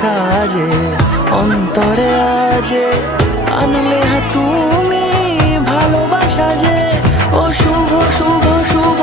সাজে অন্তরে আজে আনলে তুমি ভালোবাসা যে ও শুভ শুভ শুভ